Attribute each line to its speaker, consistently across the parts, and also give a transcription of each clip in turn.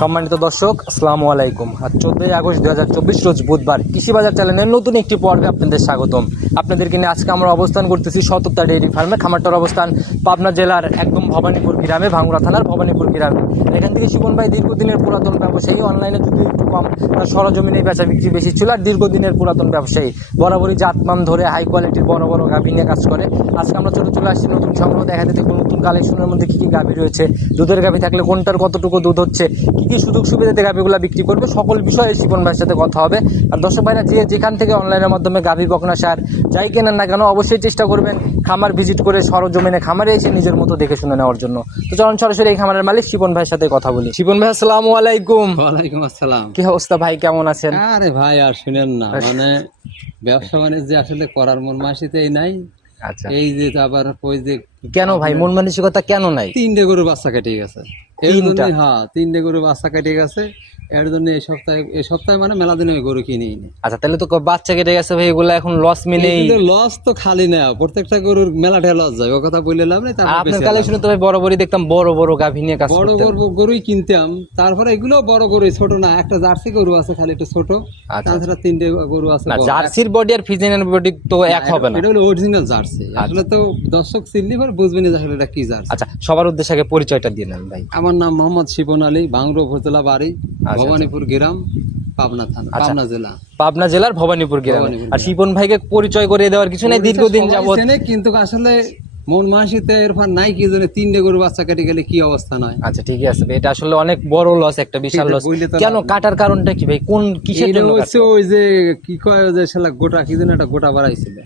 Speaker 1: সম্মানিত দর্শক, আসসালামু আলাইকুম। আর চোদ্দই আগস্ট দু হাজার চব্বিশ রোজ বুধবার কৃষি বাজার চ্যানেলের নতুন একটি পর্বে আপনাদের স্বাগতম। আপনাদেরকে নিয়ে আজকে আমরা অবস্থান করতেছি সততা ডেয়ারি ফার্মে। খামারটার অবস্থান পাবনা জেলার একদম ভবানীপুর গ্রামে, ভাঙ্গুড়া থানার ভবানীপুর গ্রামে। এখান থেকে শিবন ভাই দীর্ঘদিনের পুরাতন ব্যবসায়ী, অনলাইনে যদি একটু কম সরজমিনে বেচা বিক্রি বেশি ছিল আর দীর্ঘদিনের পুরাতন ব্যবসায়ী। বরাবরই জাতমান ধরে হাই কোয়ালিটির বড় বড় গাভী নিয়ে কাজ করে। আজকে আমরা ছোটো চলে আসছি নতুন সংগ্রহ দেখাতে দেখব নতুন কালেকশনের মধ্যে কী কী গাভী রয়েছে, দুধের গাভী থাকলে কোনটার কতটুকু দুধ হচ্ছে, কী কী সুযোগ সুবিধাতে গাভীগুলো বিক্রি করবে, সকল বিষয়ে শিবন ভাইয়ের সাথে কথা হবে। আর দর্শক ভাইরা যে যেখান থেকে অনলাইনের মাধ্যমে গাভী বকনা সার যাই কেনেন না কেন অবশ্যই চেষ্টা করবেন খামার ভিজিট করে সরজমিনে খামারে এসে নিজের মতো দেখে শুনে নেওয়ার জন্য। তো চলুন সরাসরি এই খামারের মালিক শিপন ভাইয়ের সাথে কথা বলি। শিপন ভাই আসসালামু আলাইকুম।
Speaker 2: ওয়ালাইকুম আসসালাম।
Speaker 1: কি অবস্থা ভাই কেমন আছেন?
Speaker 2: আরে ভাই আর শুনেন না মানে ব্যবসা বাণিজ্য আসলে করার মন মাসিতেই নাই।
Speaker 1: আচ্ছা।
Speaker 2: এই যে আবার ওই যে
Speaker 1: কেন ভাই? মন মানসিকতা কেন নাই?
Speaker 2: তিনটে গরু বাচ্চা কেটে গেছে। এর জন্য হ্যাঁ তিনটে গরু বাচ্চা কেটে গেছে। এর জন্য এই সপ্তাহে এই সপ্তাহে মানে মেলা দিনে আমি গরু
Speaker 1: আচ্ছা তাহলে তো বাচ্চা কেটে গেছে ভাই এগুলো এখন লস মিলেই
Speaker 2: লস তো খালি না প্রত্যেকটা গরুর মেলাটা লস যায়। ও কথা বললে লাভ নেই
Speaker 1: আপনার কালেকশনে তো ভাই বরাবরই দেখতাম বড় বড় গাভী নিয়ে কাজ
Speaker 2: বড় গরু গরুই কিনতাম। তারপরে এগুলো বড় গরু ছোট না। একটা জার্সি গরু আছে খালি একটু ছোট।
Speaker 1: আচ্ছা।
Speaker 2: তাছাড়া তিনটে গরু আছে
Speaker 1: জার্সির বডি আর ফিজিয়ান বডি তো এক হবে না।
Speaker 2: এটা হলো অরিজিনাল জার্সি। আসলে তো দর্শক চিনলি পরে বুঝবে না যে আসলে এটা কি জার্সি
Speaker 1: আচ্ছা সবার উদ্দেশ্যে আগে পরিচয়টা দিয়ে নেন ভাই।
Speaker 2: আমার নাম মোহাম্মদ শিবন আলী ভাঙড়ো উপজেলা বাড়ি
Speaker 1: আচ্ছা।
Speaker 2: ভবানীপুর গ্রাম পাবনা থানা পাবনা জেলা।
Speaker 1: পাবনা জেলার ভবানীপুর গ্রামে। আর শিপন ভাইকে পরিচয় করে দেওয়ার কিছু নাই দীর্ঘদিন যাবত
Speaker 2: কিন্তু আসলে মন মানসিতে এরফার নাই কি জানে তিনটে গরু বাচ্চা কেটে গেলে কি অবস্থা নয়।
Speaker 1: আচ্ছা ঠিকই আছে ভাই, এটা আসলে অনেক বড় লস একটা বিশাল লস কেন কাটার কারণটা কি ভাই? কোন কিসের জন্য
Speaker 2: হচ্ছে ওই যে কি কয় যে শালা গোটা কি যেন একটা গোটা বাড়াইছিল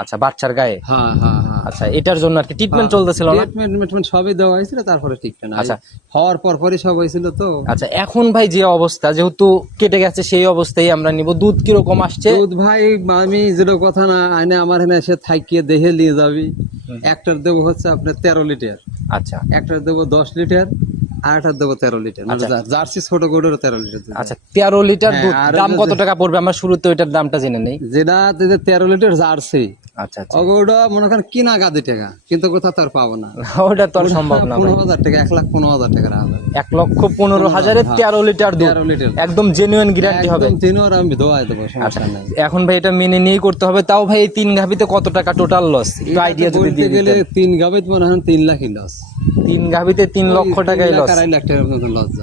Speaker 1: আচ্ছা বাচ্চার গায়ে?
Speaker 2: হ্যাঁ হ্যাঁ হ্যাঁ।
Speaker 1: আচ্ছা এটার জন্য আর কি ট্রিটমেন্ট চলতেছিল না?
Speaker 2: ট্রিটমেন্ট মেটমেন্ট সবই দেওয়া হয়েছিল তারপরে ঠিক না।
Speaker 1: আচ্ছা।
Speaker 2: হওয়ার পর পরই সব হয়েছিল তো।
Speaker 1: আচ্ছা এখন ভাই যে অবস্থা যেহেতু কেটে গেছে সেই অবস্থায় আমরা নিব। দুধ কীরকম আসছে?
Speaker 2: দুধ ভাই আমি যেটা কথা না আইনে আমার এখানে এসে থাকিয়ে দেখে নিয়ে যাবি। একটার দেবো হচ্ছে আপনার তেরো লিটার।
Speaker 1: আচ্ছা।
Speaker 2: একটার দেবো দশ লিটার আর একটার দেবো তেরো লিটার। মানে জার্সি ছোট গরুর তেরো লিটার
Speaker 1: আচ্ছা তেরো লিটার
Speaker 2: হ্যাঁ,
Speaker 1: দুধ দাম কত টাকা পড়বে? আমরা শুরুতে ওইটার দামটা জেনে নেই।
Speaker 2: যেটা তেরো লিটার জার্সি
Speaker 1: আচ্ছা আচ্ছা।
Speaker 2: ওটা মনে করেন কিনা গাদি টাকা। কিন্তু কোথাও তার পাবো না।
Speaker 1: ওটা তো সম্ভব না
Speaker 2: পনেরো হাজার টাকা এক লাখ পনেরো হাজার টাকা
Speaker 1: এক লক্ষ পনেরো হাজারের তেরো লিটার
Speaker 2: তেরো লিটার
Speaker 1: একদম জেনুইন গ্যারান্টি হবে।
Speaker 2: একদম আমি ধোয়াই দেবো
Speaker 1: আচ্ছা
Speaker 2: সমস্যা নাই।
Speaker 1: এখন ভাই এটা মেনে নিয়েই করতে হবে। তাও ভাই এই তিন গাভিতে কত টাকা টোটাল লস একটু আইডিয়া যদি দিয়ে
Speaker 2: গেলে তিন গাবিত মনে হয় তিন লাখই লস
Speaker 1: তিন গাভিতে তিন লক্ষ টাকাই লস
Speaker 2: লাখ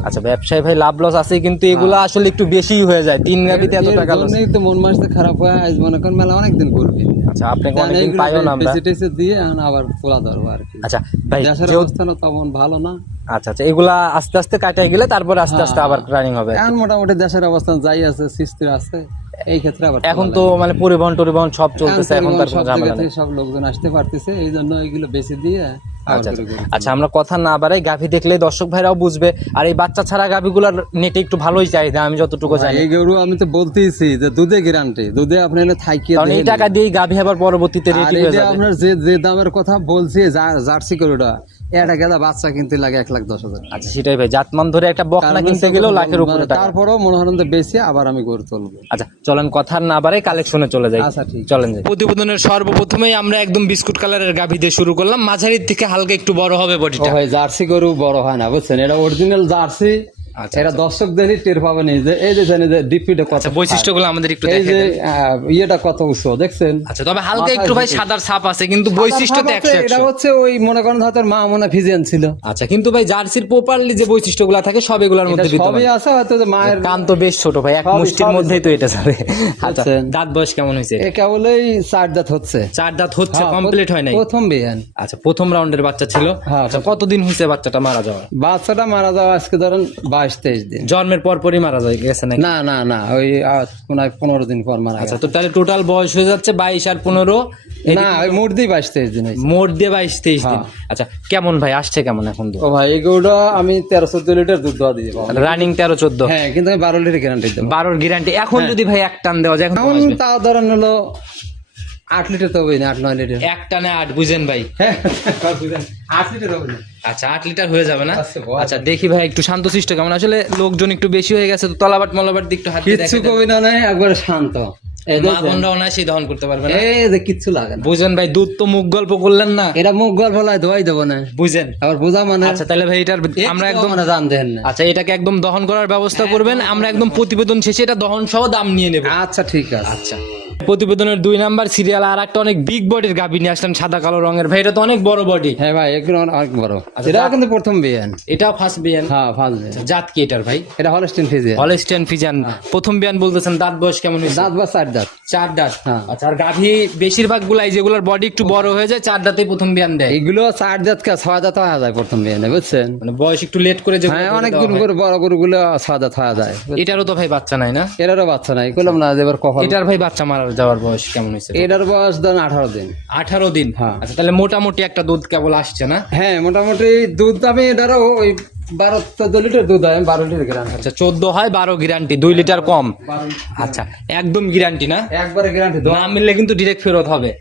Speaker 1: আচ্ছা ব্যবসায়ী ভাই লাভ লস আছে কিন্তু এগুলো আসলে একটু বেশিই হয়ে যায়। তিন গাভিতে এত টাকা লস
Speaker 2: তো মন মাসে খারাপ হয় আজ মনে করেন মেলা অনেকদিন করবে
Speaker 1: আচ্ছা আপনাকে অনেকদিন পাইও না আমরা।
Speaker 2: টেসে দিয়ে আবার তোলা ধরবো আর কি।
Speaker 1: আচ্ছা ভাই
Speaker 2: দেশের অবস্থা তেমন ভালো না।
Speaker 1: আচ্ছা আচ্ছা এগুলা আস্তে আস্তে কাটাই গেলে তারপরে আস্তে আস্তে আবার রানিং হবে
Speaker 2: এখন মোটামুটি দেশের অবস্থান যাই আছে সৃষ্টি আছে এই ক্ষেত্রে আবার
Speaker 1: এখন তো মানে পরিবহন টরিবহন সব চলতেছে এখন তার
Speaker 2: সব জায়গা থেকে সব লোকজন আসতে পারতেছে এই জন্য এগুলো বেশি দিয়ে
Speaker 1: আচ্ছা
Speaker 2: করে করে।
Speaker 1: আচ্ছা আমরা কথা না বাড়াই গাভী দেখলে দর্শক ভাইরাও বুঝবে। আর এই বাচ্চা ছাড়া গাভীগুলার নেটে একটু ভালোই চাহিদা আমি যতটুকু জানি।
Speaker 2: এই গরু আমি তো বলতেইছি যে দুধে গ্যারান্টি দুধে আপনি এনে
Speaker 1: কারণ এই টাকা দিয়ে গাভী আবার পরবর্তীতে রেডি হয়ে যাবে।
Speaker 2: আপনার যে যে দামের কথা বলছি জার্সি গরুটা এটা গেদা বাচ্চা কিনতে লাগে এক লাখ দশ হাজার।
Speaker 1: আচ্ছা সেটাই ভাই জাতমান ধরে একটা বকনা কিনতে গেলেও লাখের উপরে টাকা।
Speaker 2: তারপরেও মনে হয় বেশি আবার আমি গরু তুলবো।
Speaker 1: আচ্ছা চলেন কথা না বাড়াই কালেকশনে চলে যাই।
Speaker 2: আচ্ছা ঠিক।
Speaker 1: চলেন যাই। প্রতিবেদনের সর্বপ্রথমেই আমরা একদম বিস্কুট কালারের গাভী দিয়ে শুরু করলাম। মাঝারির থেকে হালকা একটু বড় হবে বডিটা।
Speaker 2: ভাই জার্সি গরু বড় হয় না বুঝছেন? এটা অরিজিনাল জার্সি। এটা দর্শক দেখলে টের পাবেন এই যে এই যে জানি যে ডিপিটা কত
Speaker 1: আচ্ছা বৈশিষ্ট্যগুলো আমাদের একটু
Speaker 2: এই
Speaker 1: দেখে
Speaker 2: যে
Speaker 1: দেন।
Speaker 2: ইয়েটা কত উঁচু দেখছেন?
Speaker 1: আচ্ছা তবে হালকা একটু ভাই সাদার ছাপ আছে কিন্তু বৈশিষ্ট্যতে একশো
Speaker 2: এটা হচ্ছে ওই মনে করেন হয়তো মা মনে ফিজিয়ান ছিল।
Speaker 1: আচ্ছা কিন্তু ভাই জার্সির প্রপারলি যে বৈশিষ্ট্যগুলো থাকে সব এগুলোর মধ্যে
Speaker 2: সবই আছে হয়তো যে মায়ের
Speaker 1: কান তো বেশ ছোট ভাই এক মুষ্টির মধ্যেই তো এটা যাবে। আচ্ছা দাঁত বয়স কেমন হয়েছে?
Speaker 2: এ কেবলই চার দাঁত হচ্ছে।
Speaker 1: চার দাঁত হচ্ছে
Speaker 2: হ্যাঁ,
Speaker 1: কমপ্লিট হয় নাই?
Speaker 2: প্রথম বিয়ান
Speaker 1: আচ্ছা প্রথম রাউন্ডের বাচ্চা ছিল।
Speaker 2: হ্যাঁ,
Speaker 1: আচ্ছা কতদিন হয়েছে বাচ্চাটা মারা যাওয়া
Speaker 2: বাচ্চাটা মারা যাওয়া আজকে ধরেন বাইশ তেইশ দিন।
Speaker 1: জন্মের পর পরই মারা যায় গেছে নাকি?
Speaker 2: না না না ওই পনেরো দিন পর মারা
Speaker 1: আচ্ছা তো তাহলে টোটাল বয়স হয়ে যাচ্ছে বাইশ আর পনেরো।
Speaker 2: না ওই মোট দিয়ে বাইশ তেইশ দিন
Speaker 1: মোট দিয়ে বাইশ তেইশ দিন।
Speaker 2: হ্যাঁ।
Speaker 1: আচ্ছা কেমন ভাই আসছে কেমন এখন
Speaker 2: ও ভাই গরুটা আমি তেরো চোদ্দ লিটার দুধ দেওয়া দিয়ে
Speaker 1: রানিং তেরো চোদ্দ।
Speaker 2: হ্যাঁ কিন্তু আমি বারো লিটার গ্যারান্টি দেবো।
Speaker 1: বারোর গ্যারান্টি এখন যদি ভাই এক টান দেওয়া যায় এখন।
Speaker 2: তাও ধরেন হলো আট লিটার তো হবে না আট নয় লিটার।
Speaker 1: এক টানে আট বুঝেন ভাই।
Speaker 2: হ্যাঁ আট লিটার হবে না।
Speaker 1: আচ্ছা আট লিটার হয়ে যাবে না?
Speaker 2: আচ্ছা,
Speaker 1: আচ্ছা দেখি ভাই একটু শান্তশিষ্ট কেমন? আসলে লোকজন একটু বেশি হয়ে গেছে তো তলাবাট মলাবাট হাত
Speaker 2: কিচ্ছু কবি না নাই একবারে শান্ত।
Speaker 1: মা বোনরা অনায়াসেই দহন করতে পারবে না।
Speaker 2: এই যে কিচ্ছু লাগে না।
Speaker 1: বুঝেন ভাই দুধ তো মুখ গল্প করলেন না।
Speaker 2: এটা মুখ গল্প ধোয়াই দেবো না।
Speaker 1: বুঝেন।
Speaker 2: আবার বোঝা মানে
Speaker 1: আচ্ছা তাহলে ভাই এটার আমরা একদম
Speaker 2: মানে দাম দেন না।
Speaker 1: আচ্ছা এটাকে একদম দহন করার ব্যবস্থা করবেন। আমরা একদম প্রতিবেদন শেষে এটা দহন সহ দাম নিয়ে নেব।
Speaker 2: আচ্ছা ঠিক আছে।
Speaker 1: আচ্ছা। প্রতিবেদনের দুই নাম্বার সিরিয়াল আর একটা অনেক বিগ বডির গাভী নিয়ে আসলাম সাদা কালো রঙের। ভাই এটা তো অনেক বড় বডি
Speaker 2: হ্যাঁ ভাই একটু অনেক বড়।
Speaker 1: আচ্ছা,
Speaker 2: এটা কিন্তু প্রথম বিয়ান।
Speaker 1: এটাও ফার্স্ট বিয়ান।
Speaker 2: হ্যাঁ ফার্স্ট বিয়ান।
Speaker 1: জাত কি এটার ভাই?
Speaker 2: এটা হলস্টিন ফিজিয়ান
Speaker 1: হলস্টেন ফিজান প্রথম বিয়ান বলতেছেন দাঁত বয়স কেমন হয়েছে?
Speaker 2: দাঁত বা চার দাঁত।
Speaker 1: চার দাঁত।
Speaker 2: হ্যাঁ।
Speaker 1: আচ্ছা আর গাভী বেশিরভাগ গুলাই যেগুলোর বডি একটু বড় হয়ে যায় চার দাঁতে প্রথম বিয়ান দেয়।
Speaker 2: এগুলো চার দাঁত কা ছয় দাঁত হয়ে যায় প্রথম বিয়ানে বুঝছেন?
Speaker 1: মানে বয়স একটু লেট করে যে
Speaker 2: হ্যাঁ অনেক গরু গরু বড় গরুগুলো ছয় দাঁত হয়ে যায়।
Speaker 1: এটারও তো ভাই বাচ্চা নাই না?
Speaker 2: এটারও বাচ্চা নাই করলাম না এবার কখন।
Speaker 1: এটার ভাই বাচ্চা মারা যাওয়ার বয়স কেমন হয়েছে?
Speaker 2: এটার বয়স ধরেন আঠারো দিন।
Speaker 1: আঠারো দিন?
Speaker 2: হ্যাঁ।
Speaker 1: আচ্ছা তাহলে মোটামুটি একটা দুধ কেবল আসছে না?
Speaker 2: হ্যাঁ মোটামুটি দুধ আমি এটারও ওই বারো চোদ্দ লিটার দুধ হয় বারো লিটার গ্যারান্টি
Speaker 1: আচ্ছা চোদ্দ হয় বারো গ্যারান্টি দুই লিটার কম। আচ্ছা একদম গ্যারান্টি না?
Speaker 2: একবারে গ্যারান্টি
Speaker 1: না মিললে কিন্তু ডিরেক্ট ফেরত হবে।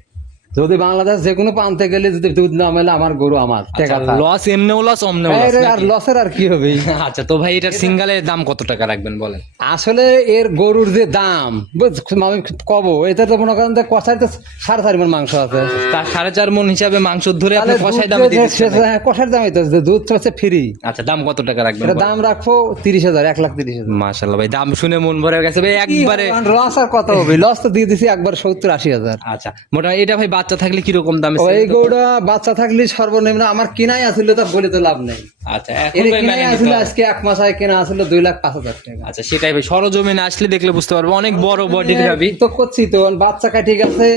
Speaker 2: যদি বাংলাদেশ যে কোনো প্রান্তে গেলে যদি দুধ না মেলে আমার গরু আমার।
Speaker 1: লস এমনেও লস অমনেও লস
Speaker 2: আর লসের আর কি হবে?
Speaker 1: আচ্ছা তো ভাই এটার সিঙ্গালের দাম কত টাকা রাখবেন বলেন?
Speaker 2: আসলে এর গরুর যে দাম আমি কব এটা তো মনে করেন যে কষাই তো সাড়ে চার মণ মাংস আছে।
Speaker 1: তার সাড়ে চার মন হিসাবে মাংস ধরে আপনি কষাই দামে
Speaker 2: হ্যাঁ, কষার দামই তো দুধ তো হচ্ছে ফ্রি
Speaker 1: আচ্ছা দাম কত টাকা রাখবেন
Speaker 2: দাম রাখব তিরিশ হাজার এক লাখ তিরিশ হাজার।
Speaker 1: মাশাল্লাহ ভাই দাম শুনে মন ভরে গেছে ভাই একবারে
Speaker 2: লস আর কত হবে? লস তো দিয়ে দিছি একবার সত্তর আশি হাজার।
Speaker 1: আচ্ছা মোটা এটা ভাই বাচ্চা থাকলে কীরকম দামে
Speaker 2: ওই গৌড়া বাচ্চা থাকলে সর্বনিম্ন আমার কিনাই আসলে তো বলে তো লাভ নেই।
Speaker 1: আচ্ছা এখন
Speaker 2: এর
Speaker 1: ভাই
Speaker 2: কিনাই
Speaker 1: মেনে নিতে
Speaker 2: আসলে আজকে এক মাস আগে কেনা আসলে দুই লাখ পাঁচ হাজার টাকা।
Speaker 1: আচ্ছা সেটাই ভাই সরজমিনে আসলে দেখলে বুঝতে পারব অনেক বড় বডির গাবি
Speaker 2: তো করছি তো বাচ্চা কাটি গেছে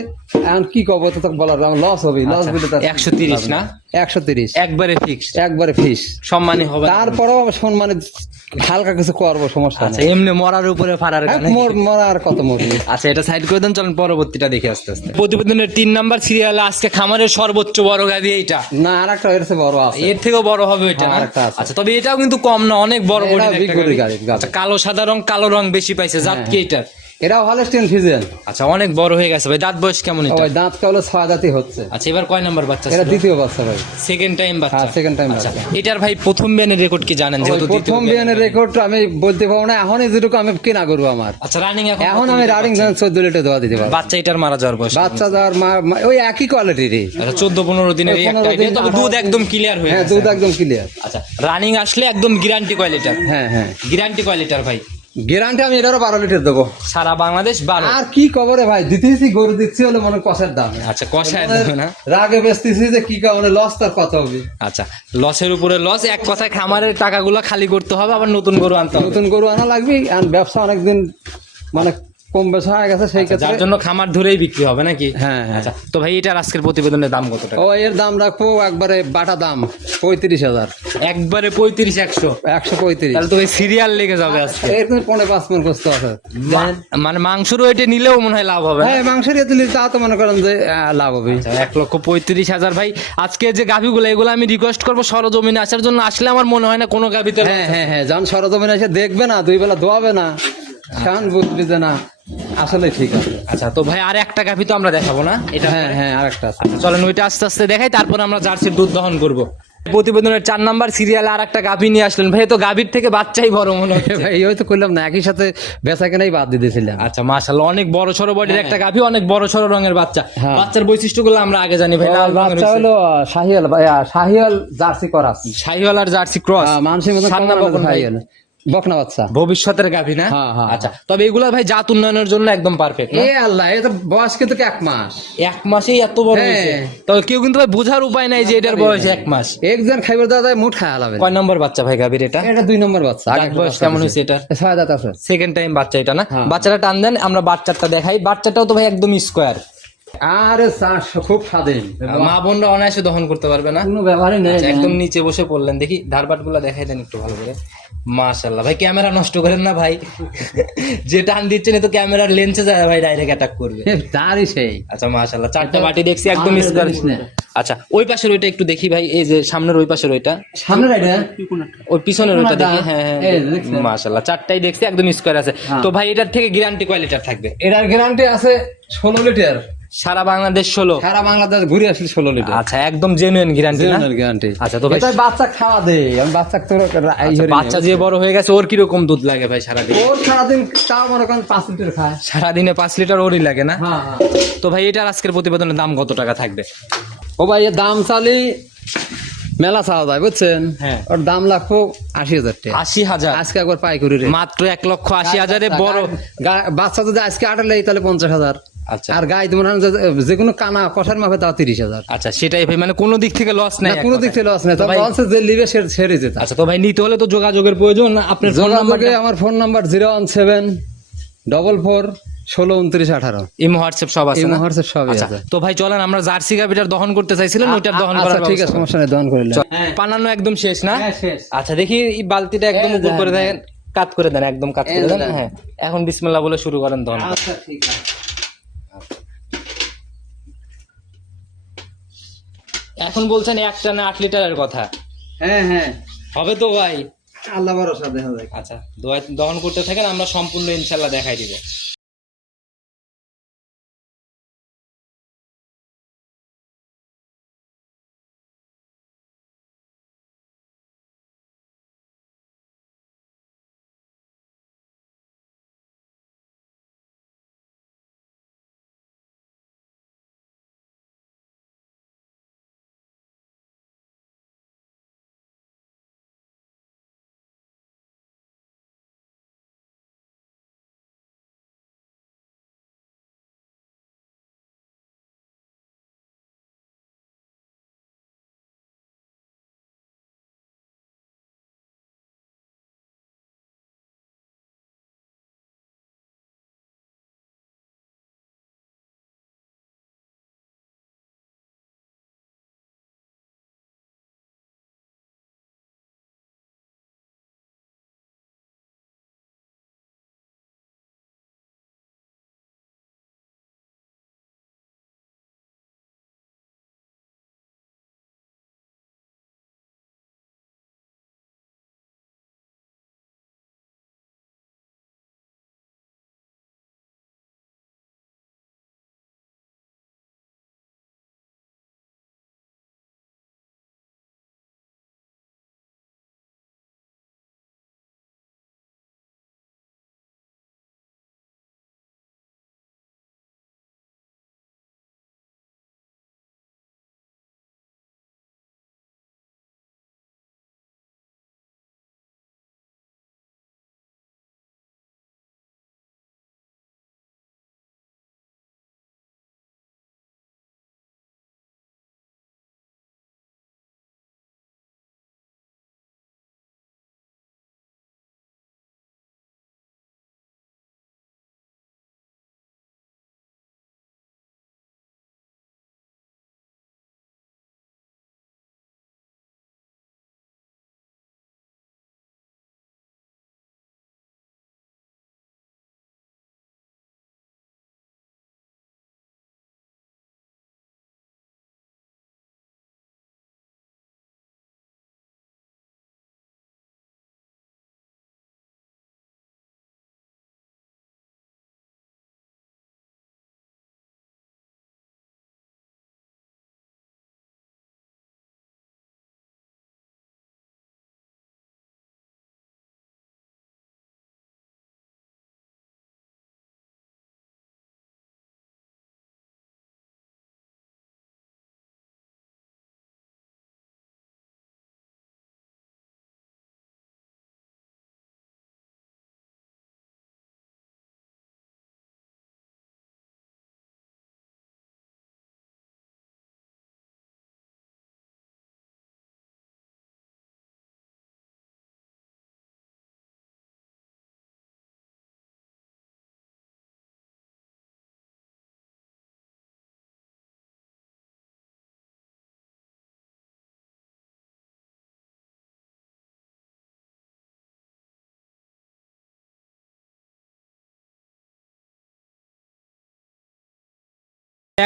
Speaker 2: এখন কি কব তো বলার লস হবে লস বলে
Speaker 1: একশো তিরিশ না?
Speaker 2: একশো তিরিশ।
Speaker 1: একবারে ফিক্সড
Speaker 2: একবারে ফিস
Speaker 1: সম্মানী হবে
Speaker 2: তারপরেও সম্মানে হালকা কিছু করব সমস্যা
Speaker 1: আচ্ছা এমনি মরার উপরে ফারার
Speaker 2: হ্যাঁ। মোর মরা আর কত মরবি?
Speaker 1: আচ্ছা এটা সাইড করে দেন চলেন পরবর্তীটা দেখে আস্তে আস্তে। প্রতিবেদনের তিন নাম্বার সিরিয়ালে আজকে খামারের সর্বোচ্চ বড় গাড়ি এইটা।
Speaker 2: না আর একটা এর বড় আছে।
Speaker 1: এর থেকেও বড় হবে এটা না। আচ্ছা তবে এটাও কিন্তু কম না অনেক বড়। গাভী,
Speaker 2: গাভী।
Speaker 1: আচ্ছা কালো সাদা রং কালো রং বেশি পাইছে জাত
Speaker 2: হ্যাঁ,
Speaker 1: কি এটার
Speaker 2: এরাও হলস্টিন ফিজেন
Speaker 1: আচ্ছা অনেক বড় হয়ে গেছে ভাই। দাঁত বয়স কেমন এটা?
Speaker 2: ওই দাঁত কালো ছয় দাঁতই হচ্ছে।
Speaker 1: আচ্ছা এবার কয় নাম্বার বাচ্চা
Speaker 2: এটা দ্বিতীয় বাচ্চা ভাই।
Speaker 1: সেকেন্ড টাইম বাচ্চা।
Speaker 2: হ্যাঁ, time
Speaker 1: আচ্ছা
Speaker 2: বাচ্চা।
Speaker 1: এটার ভাই প্রথম বিয়ানের রেকর্ড কি জানেন? যেহেতু
Speaker 2: প্রথম
Speaker 1: বিয়ানের-
Speaker 2: রেকর্ড আমি বলতে পারব না এখনই যেটুকু আমি কেনা করব আমার।
Speaker 1: আচ্ছা রানিং এখন
Speaker 2: এখন আমি রানিং
Speaker 1: পাচ্ছেন?
Speaker 2: চোদ্দ লিটার দেওয়া দিতে পারব।
Speaker 1: বাচ্চা এটার মারা যাওয়ার বয়স
Speaker 2: বাচ্চা মা- ওই একই কোয়ালিটির
Speaker 1: আচ্ছা চোদ্দ পনেরো দিনের এই একটা
Speaker 2: 15
Speaker 1: idea,
Speaker 2: দিন,
Speaker 1: তবে দুধ একদম ক্লিয়ার হয়ে
Speaker 2: হ্যাঁ দুধ একদম ক্লিয়ার
Speaker 1: আচ্ছা রানিং আসলে একদম গ্যারান্টি কয় লিটার
Speaker 2: হ্যাঁ হ্যাঁ।
Speaker 1: গ্যারান্টি কয় লিটার ভাই?
Speaker 2: গ্যারান্টি আমি এটারও বারো লিটার দেবো।
Speaker 1: সারা বাংলাদেশ বারো?
Speaker 2: আর কি খবরে ভাই? দিতেছি গরু দিচ্ছি হলে মনে কষার কষের দাম।
Speaker 1: আচ্ছা কষায় দেবে না।
Speaker 2: রাগে বেচতেছি যে কি কারণে লস তার কত হবে।
Speaker 1: আচ্ছা লসের উপরে লস এক কথায় খামারের টাকাগুলো খালি করতে হবে আবার নতুন গরু আনতে হবে।
Speaker 2: নতুন গরু আনা লাগবে আর ব্যবসা অনেকদিন মানে কম বেশি হয়ে গেছে সেই
Speaker 1: আচ্ছা, যার জন্য খামার ধরেই বিক্রি হবে নাকি?
Speaker 2: হ্যাঁ হ্যাঁ।
Speaker 1: আচ্ছা তো ভাই এটার আজকের প্রতিবেদনের দাম কত টাকা?
Speaker 2: ও এর দাম রাখব একবারে বাটা দাম পঁয়ত্রিশ হাজার।
Speaker 1: একবারে পঁয়ত্রিশ একশো।
Speaker 2: একশো পঁয়ত্রিশ।
Speaker 1: তাহলে তো ভাই সিরিয়াল লেগে যাবে আজকে।
Speaker 2: এর কিন্তু পনেরো পাঁচ মন করতে আছে।
Speaker 1: মানে মাংসর ওইটা নিলেও মনে হয় লাভ হবে?
Speaker 2: হ্যাঁ মাংসের তুলি তা তো মনে করেন যে লাভ হবে।
Speaker 1: আচ্ছা, এক লক্ষ পঁয়ত্রিশ হাজার। ভাই আজকে যে গাভিগুলো এগুলো আমি রিকোয়েস্ট করব সরজমিনে আসার জন্য। আসলে আমার মনে হয় না কোনো গাভিতে
Speaker 2: হ্যাঁ হ্যাঁ হ্যাঁ যখন সরজমিনে এসে দেখবে না দুই বেলা ধোয়াবে না। শান বুঝবি যে না আসলে ঠিক আছে।
Speaker 1: আচ্ছা তো ভাই আর একটা গাভি তো আমরা দেখাবো না? এটা
Speaker 2: হ্যাঁ হ্যাঁ আরেকটা আছে।
Speaker 1: আচ্ছা, চলেন ওইটা আস্তে আস্তে দেখাই তারপর আমরা জার্সির দুধ দহন করব। প্রতিবেদনের চার নাম্বার সিরিয়ালে আর একটা গাভি নিয়ে আসলেন। ভাই তো গাভির থেকে বাচ্চাই বড় মনে হচ্ছে।
Speaker 2: ভাই ওই তো করলাম না একই সাথে বেচা কেনাই বাদ দিয়ে দিয়েছিলাম।
Speaker 1: আচ্ছা মাশাল্লাহ অনেক বড় সড়ো বডির একটা গাভি অনেক বড় সড়ো রঙের বাচ্চা।
Speaker 2: হ্যাঁ।
Speaker 1: বাচ্চার বৈশিষ্ট্যগুলো আমরা আগে জানি ভাই লাল
Speaker 2: বাচ্চা। হলো শাহিয়াল শাহিয়াল জার্সি করা
Speaker 1: শাহিওয়াল আর জার্সি ক্রস।
Speaker 2: মানুষের মতো
Speaker 1: সান্না বকন ভাই।
Speaker 2: বকনা বাচ্চা।
Speaker 1: ভবিষ্যতের গাভি না?
Speaker 2: হ্যাঁ, হ্যাঁ,
Speaker 1: আচ্ছা তবে এগুলো ভাই জাত উন্নয়নের জন্য একদম পারফেক্ট
Speaker 2: এ আল্লাহ এ তো বয়স কিন্তু এক মাস?
Speaker 1: এক মাসেই এত বড়
Speaker 2: হ্যাঁ।
Speaker 1: হয়েছে। তবে কেউ কিন্তু ভাই বোঝার উপায় নাই যে এটার বয়স এক মাস।
Speaker 2: একজন খাইবার দাদা মুঠ খায় আলাবে
Speaker 1: কয় নম্বর বাচ্চা ভাই গাভীর এটা?
Speaker 2: এটা দুই নম্বর বাচ্চা আগে
Speaker 1: বয়স কেমন হয়েছে। এটা
Speaker 2: ছয় দাঁত আছে।
Speaker 1: সেকেন্ড টাইম বাচ্চা এটা না?
Speaker 2: হ্যাঁ।
Speaker 1: বাচ্চাটা টান দেন আমরা বাচ্চাটা দেখাই। বাচ্চাটাও তো ভাই একদম স্কোয়ার
Speaker 2: আরে চাষ খুব স্বাধীন।
Speaker 1: মা বোনরা অনায়াসে দহন করতে পারবে না।
Speaker 2: কোনো ব্যবহারই নেই
Speaker 1: আচ্ছা, একদম নিচে বসে পড়লেন। দেখি ধারবাটগুলা দেখাই দেন একটু ভালো করে। মাশাল্লাহ ভাই ক্যামেরা নষ্ট করেন না ভাই। যে টান দিচ্ছেন তো ক্যামেরার লেন্সে যায় ভাই ডাইরেক্ট অ্যাটাক করবে।
Speaker 2: তারই সেই।
Speaker 1: আচ্ছা মাশাল্লাহ চারটা বাটি দেখছি একদম
Speaker 2: সামনের
Speaker 1: স্কোয়ার। আচ্ছা ওই পাশের ওইটা একটু দেখি ভাই। এই যে সামনের ওই পাশের ওইটা।
Speaker 2: সামনে রাইডা
Speaker 1: ওই পিছনের ওইটা দেখি হ্যাঁ হ্যাঁ? মাশাল্লাহ চারটাই দেখছি একদম স্কোয়ার আছে।
Speaker 2: হ্যাঁ।
Speaker 1: তো ভাই এটার থেকে গ্যারান্টি কয় লিটার থাকবে।
Speaker 2: এটার গ্যারান্টি আছে ষোলো লিটার
Speaker 1: সারা বাংলাদেশ ষোলো।
Speaker 2: সারা বাংলাদেশ ঘুরে আসলে ষোলো লিটার।
Speaker 1: আচ্ছা একদম জেনুইন গ্যারান্টি
Speaker 2: গ্যারান্টি
Speaker 1: আচ্ছা, তো ভাই-
Speaker 2: বাচ্চা খাওয়া দে আমি বাচ্চা তো
Speaker 1: আচ্ছা, বাচ্চা যে বড় হয়ে গেছে ওর কীরকম দুধ লাগে ভাই সারাদিন?
Speaker 2: ওর সারাদিন তাও মনে করেন পাঁচ লিটার খায়।
Speaker 1: সারাদিনে পাঁচ লিটার ওরই লাগে না?
Speaker 2: হ্যাঁ হ্যাঁ।
Speaker 1: তো ভাই এটার আজকের প্রতিবেদনের দাম কত টাকা থাকবে?
Speaker 2: ও ভাই এর দাম চালি মেলা চাওয়া যায় বুঝছেন?
Speaker 1: হ্যাঁ।
Speaker 2: ওর দাম লাগবো আশি হাজার টাকা।
Speaker 1: আশি হাজার?
Speaker 2: আজকে একবার পাইকারি
Speaker 1: মাত্র এক লক্ষ আশি হাজারে বড়
Speaker 2: বাচ্চা যদি আজকে আটালে তাহলে পঞ্চাশ হাজার।
Speaker 1: আচ্ছা।
Speaker 2: আর গাই তোমার যে কোনো কানা কষার মাপে তাও তিরিশ হাজার।
Speaker 1: আচ্ছা সেটাই ভাই মানে কোনো দিক থেকে লস নেই
Speaker 2: কোনো দিক থেকে লস নেই।
Speaker 1: তো
Speaker 2: তবে
Speaker 1: ভাই-
Speaker 2: লস যে লিবে সে ছেড়ে যেত।
Speaker 1: আচ্ছা তো ভাই নিতে হলে তো যোগাযোগের প্রয়োজন। আপনার ফোন নাম্বার
Speaker 2: আমার phone number zero one seven double four ষোলো উনত্রিশ আঠারো।
Speaker 1: ইমো হোয়াটসঅ্যাপ সব আছে না?
Speaker 2: মুহূর্তে সবই
Speaker 1: আচ্ছা,
Speaker 2: আছে।
Speaker 1: তো ভাই চলেন আমরা জার্সি গাভিটার দহন করতে চাইছিলেন ওইটার দহন
Speaker 2: আচ্ছা
Speaker 1: করার
Speaker 2: ঠিক আছে সমস্যা নেই দহন করে
Speaker 1: চল, পানানো একদম শেষ না?
Speaker 2: হ্যাঁ,
Speaker 1: আচ্ছা দেখি এই বালতিটা একদম
Speaker 2: এই
Speaker 1: উপর করে দেন কাত করে দেন একদম কাত করে দেন। হ্যাঁ এখন বিসমিল্লাহ বলে শুরু করেন দহন।
Speaker 2: আচ্ছা ঠিক আছে।
Speaker 1: এখন বলছেন একটা না আট লিটারের কথা।
Speaker 2: হ্যাঁ হ্যাঁ।
Speaker 1: হবে তো ভাই?
Speaker 2: আল্লাহ ভরসা দেখা যায়
Speaker 1: আচ্ছা দোয়া- দহন করতে থাকেন আমরা সম্পূর্ণ ইনশাল্লাহ দেখাই দিব।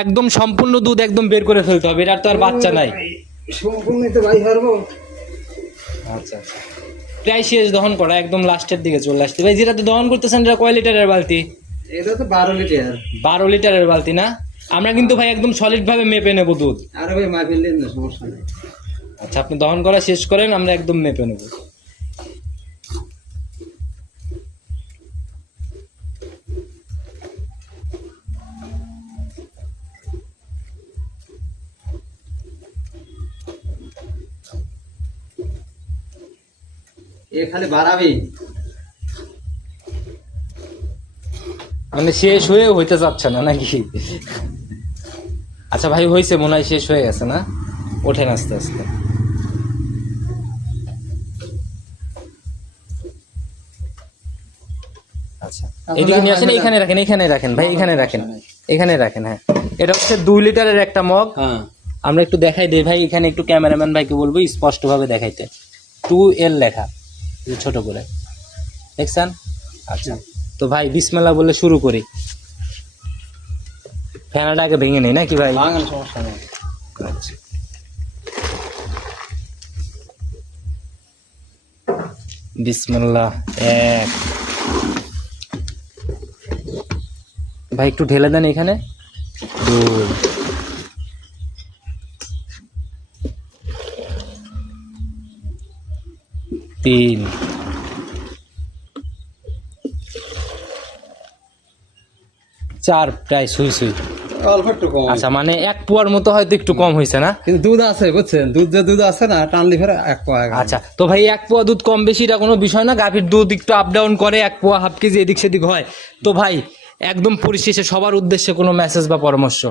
Speaker 1: একদম সম্পূর্ণ দুধ একদম বের করে ফেলতে হবে এটার তো আর বাচ্চা নাই।
Speaker 2: সম্পূর্ণ তো ভাই হারবো
Speaker 1: আচ্ছা আচ্ছা। প্রায় শেষ দহন করা একদম লাস্টের দিকে চলে আসছে ভাই যেটা তো দহন করতেছেন এটা কয় লিটারের বালতি?
Speaker 2: এটা তো বারো লিটার।
Speaker 1: বারো লিটারের বালতি না? আমরা কিন্তু ভাই একদম সলিড ভাবে মেপে নেব দুধ।
Speaker 2: আরে ভাই মা ফেললেন না সমস্যা নেই।
Speaker 1: আচ্ছা আপনি দহন করা শেষ করেন আমরা একদম মেপে নেব।
Speaker 2: এ খালি বাড়াবি।
Speaker 1: মানে শেষ হয়ে হইতে যাচ্ছে না নাকি? আচ্ছা ভাই হয়েছে মনে হয় শেষ হয়ে গেছে না? ওঠেন আস্তে আস্তে। আচ্ছা। এদিকে নিয়ে আসেন এখানে রাখেন এখানে রাখেন ভাই এখানে রাখেন এখানে রাখেন হ্যাঁ। এটা হচ্ছে দুই লিটারের একটা মগ।
Speaker 2: হ্যাঁ।
Speaker 1: আমরা একটু দেখাই দিই ভাই এখানে একটু ক্যামেরাম্যান ভাইকে বলব স্পষ্টভাবে দেখাইতে। টু এল লেখা। ছোট করে। দেখছেন? আচ্ছা। তো ভাই বিসমেল্লা বলে শুরু করি। ফ্যানাটা আগে ভেঙে নেই নাকি ভাই?
Speaker 2: সমস্যা নেই।
Speaker 1: আচ্ছা। বিসমিল্লাহ এক। ভাই একটু ঢেলে দেন এখানে। দুই। তিন। চার প্রায় সুই সুই
Speaker 2: অল্প একটু কম।
Speaker 1: আচ্ছা মানে এক পোয়ার মতো হয়তো একটু কম হয়েছে না?
Speaker 2: কিন্তু দুধ আছে বুঝছেন? দুধ যে দুধ আছে না টানলি ফেরা এক পা এক
Speaker 1: আচ্ছা তো ভাই এক পোয়া দুধ কম বেশি এটা কোনো বিষয় না? গাভীর দুধ একটু আপ ডাউন করে এক পোয়া হাফ কেজি এদিক সেদিক হয়। তো ভাই একদম পরিশেষে সবার উদ্দেশ্যে কোনো মেসেজ বা পরামর্শ?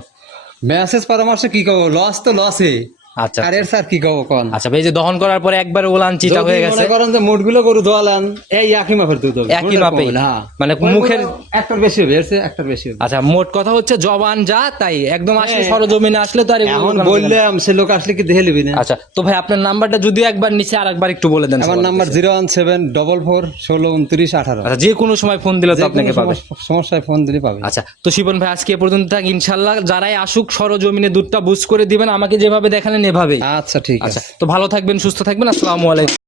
Speaker 2: মেসেজ পরামর্শ কি করব লস তো লসে
Speaker 1: আচ্ছা
Speaker 2: আর এর স্যার কি কব কোন?
Speaker 1: আচ্ছা ভাই যে দহন করার পরে একবার ওলান চিটা হয়ে গেছে।
Speaker 2: মনে করেন যে মুটগুলো গরু দোয়ালান এই একই মাপের দুধ হবে।
Speaker 1: একই মাপে?
Speaker 2: হ্যাঁ।
Speaker 1: মানে মুখের
Speaker 2: একটার বেশি হবে এর একটার বেশি হবে।
Speaker 1: আচ্ছা মোট কথা হচ্ছে জবান যা তাই। একদম আসলে
Speaker 2: হ্যাঁ।
Speaker 1: সরজমিনে আসলে তো আর
Speaker 2: এখন বললাম সে লোক আসলে কি দেখে নিবি না?
Speaker 1: আচ্ছা তো ভাই আপনার নাম্বারটা যদি একবার নিচে আর একবার একটু বলে দেন
Speaker 2: আমার number zero one seven double four ষোলো উনত্রিশ আঠারো।
Speaker 1: আচ্ছা যে কোনো সময় ফোন দিলে তো আপনাকে পাবে।
Speaker 2: সমস্যায় ফোন দিলে পাবে।
Speaker 1: আচ্ছা তো শিবন ভাই আজকে এ পর্যন্ত থাক। ইনশাল্লাহ যারাই আসুক সরজমিনে দুধটা বুঝ করে দিবেন। আমাকে যেভাবে দেখালেন এভাবেই।
Speaker 2: আচ্ছা ঠিক আছে।
Speaker 1: আচ্ছা তো ভালো থাকবেন সুস্থ থাকবেন আসসালামু আলাইকুম।